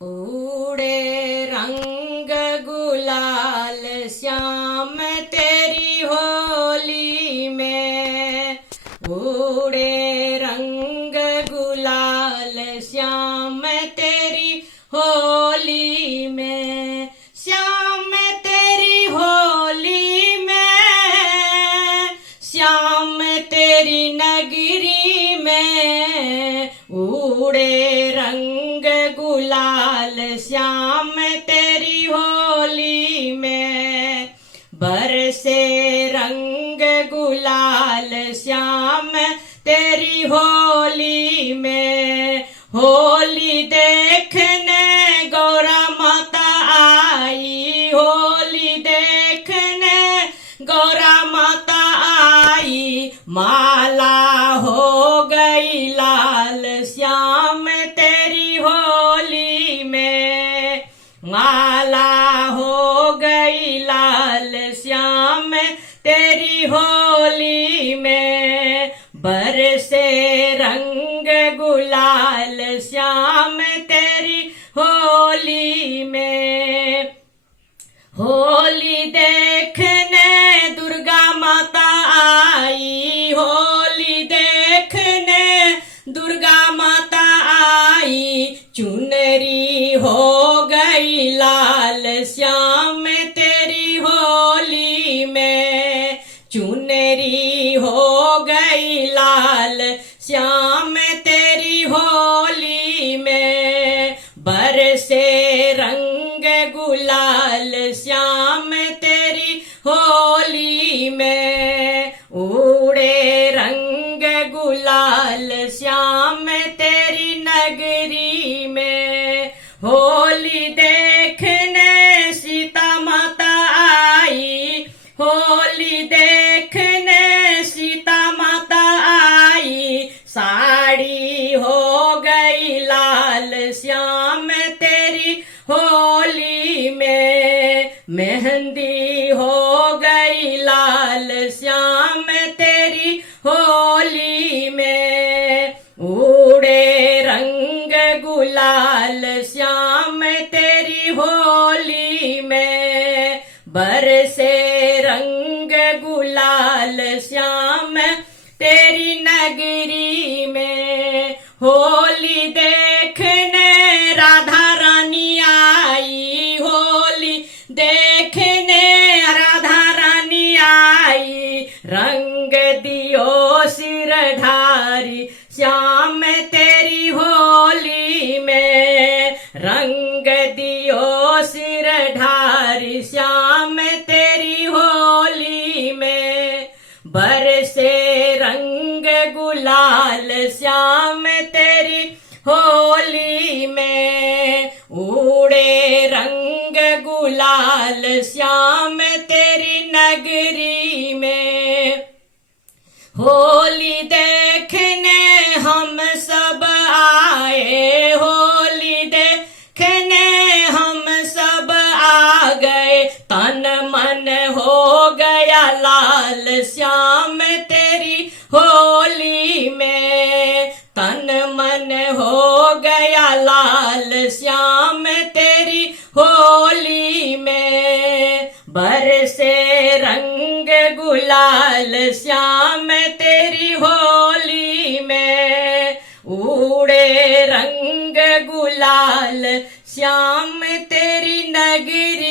उड़े रंग गुलाल श्याम तेरी होली में, उड़े रंग गुलाल श्याम तेरी होली में, श्याम तेरी होली में, श्याम तेरी नगरी में, उड़े रंग गुलाल श्याम तेरी होली में, बरसे रंग गुलाल श्याम तेरी होली में, होली देखने गौरा माता आई, होली देखने गौरा माता आई, माला हो गई लाल श्याम तेरी होली में, माला हो गई लाल श्याम तेरी होली में, बरसे रंग गुलाल श्याम तेरी होली में, होली देखने दुर्गा माता आई, होली देखने दुर्गा माता आई, चुनरी हो गई लाल श्याम तेरी होली में, चुनरी हो गई लाल श्याम तेरी होली में, बरसे रंग गुलाल श्याम तेरी होली में, उड़े रंग गुलाल श्याम तेरी नगरी में, होली देखने सीता माता आई, होली देखने सीता माता आई, साड़ी हो गई लाल श्याम तेरी होली में, मेहंदी हो गई लाल श्याम तेरी होली में, उड़े रंग गुलाल श्याम तेरी होली में, बरसे रंग गुलाल श्याम तेरी नगरी में, होली देखने राधा रानी आई, होली देखने राधा रानी आई, रंग दियो सिर ढारी श्याम तेरी होली में, रंग दियो सिर ढारी श्याम तेरी होली में, बरसे रंग गुलाल श्याम तेरी होली में, उड़े रंग गुलाल श्याम तेरी नगरी में, होली देखने हम सब आए, होली देखने हम सब आ गए, तन मन हो गया लाल श्याम तेरी होली में, तन मन हो गया लाल श्याम तेरी होली में, बरसे रंग गुलाल श्याम तेरी होली में, उड़े रंग गुलाल श्याम तेरी नगरी